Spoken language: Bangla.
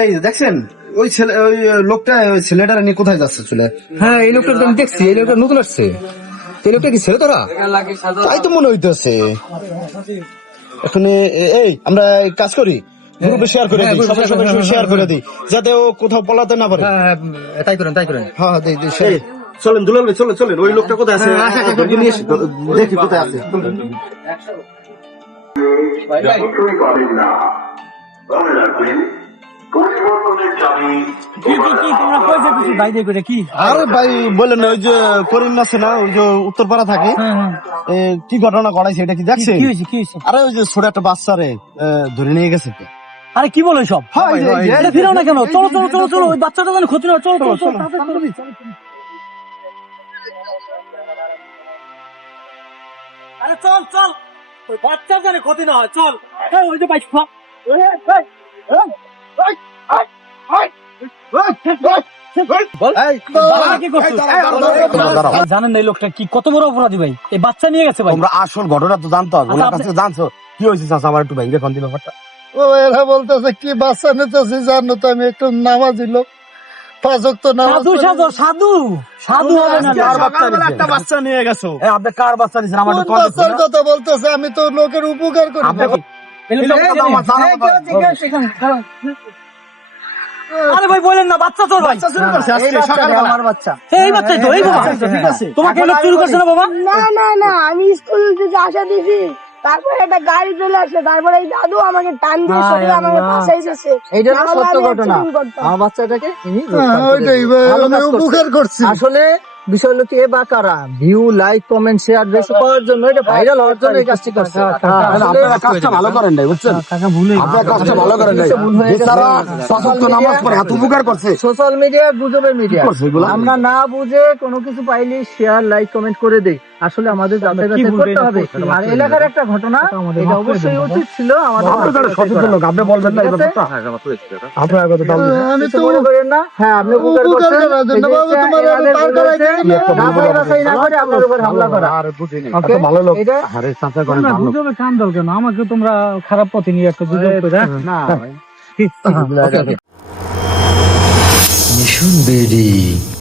এই দেখছেন ওই ছেলে, ওই লোকটা, ওই ছেলেটা নিয়ে কোথায় যাচ্ছে চলে? হ্যাঁ, এই লোকটা তো আমি দেখছি, এই লোকটা নতুন আসছে। এই লোকটা কি ছেলে তোরা? তাই তো মনে হইতেছে। এখন এই আমরা এক কাজ করি, গ্রুপে শেয়ার করে দিই, সবাই সবাই শেয়ার করে দিই, যাতে ও কোথাও পলাতে না পারে। হ্যাঁ, তাই করেন, তাই করেন। হ্যাঁ এই, চলেন দুলাল ভাই, চলেন চলেন, ওই লোকটা কোথায় আছে নিয়ে এসে দেখি কোথায় আছে। যতই পারেন না মনে রাখবেন পরিবর্তনের চাবি আরে ভাই বললেন না, ওই যে করিম আছে না, ওই যে উত্তরপাড়া থাকে, কি ঘটনা ঘটাইছে এটা কি দেখছে? আরে ওই যে ছোট একটা বাচ্চারে ধরে নিয়ে গেছে। আরে কি বলে সব? এটা ফিরাও না কেন? চলো চলো চলো চলো, ওই বাচ্চাটা যেন ক্ষতি না। চলো চলো চলো। আরে চল চল, ওই বাচ্চা যেন ক্ষতি না হয়। চল, ওই যে বাইক জানেন না এই লোকটা কি কত বড় অপরাধী ভাই? এই বাচ্চা নিয়ে গেছে ভাই। তোমরা আসল ঘটনা তো জানতো, ওনার কাছে জানছো কি হয়েছে? চাচা আমার একটু ভেঙে এখন দিল ব্যাপারটা। ও এরা বলতেছে কি বাচ্চা নিতেছি, জানো তো আমি একটু নামাজি লোক, পাঁচক তো নামাজ সাধু সাধু সাধু সাধু হবে না। একটা বাচ্চা নিয়ে গেছো, আপনি কার বাচ্চা নিয়েছেন? আমার কোন বাচ্চার কথা বলতেছে? আমি তো লোকের উপকার করি। আরে ভাই বলেন না, বাচ্চা চোর ভাই। আমার বাচ্চা। এই বাচ্চাই তো, এই বাবা তোমাকে লোক চুরি করছে না বাবা? না না না, আমি স্কুল থেকে আসা দিছি, তারপরে একটা গাড়ি চলে আসছে, তারপরে এই দাদু আমাকে টান দিয়ে সরিয়ে আমাকে পাশাইছে। এইটা না সত্য ঘটনা। আমার বাচ্চাটাকে উপকার করছি। আসলে বিষয় হলো কি, এ বা কারা ভিউ, লাইক, কমেন্ট, শেয়ার বেশি পাওয়ার জন্য, এটা ভাইরাল হওয়ার জন্য এই কাজটি করছে। আপনারা কাজটা ভালো করেন নাই, বুঝছেন? আপনারা কাজটা ভালো করেন নাই। বেচারা পাঁচ ওয়াক্ত নামাজ পড়ে এত উপকার করছে। সোশ্যাল মিডিয়া গুজবের মিডিয়া, করছে এগুলো? আমরা না বুঝে কোনো কিছু পাইলে শেয়ার, লাইক, কমেন্ট করে দেই। আসলে আমাদের যাচাই বাছাই করতে হবে। আর এলাকার একটা ঘটনা, এটা অবশ্যই উচিত ছিল আমাদের। সচেতন লোক, আপনি বলবেন না এই ব্যাপারটা? আপনার কথা তাহলে আমি তো মনে করেন না। হ্যাঁ, আপনি উপকার করছেন। যাচাই বাছাই না করে আপনার উপর হামলা করা। ওকে, ভালো লোক। আরে চাচা করেন ভালো। গুজবে কান দাও কেন? আমাকে তোমরা খারাপ পথে নিয়ে একটা গুজব করে। না মিশন বেডি।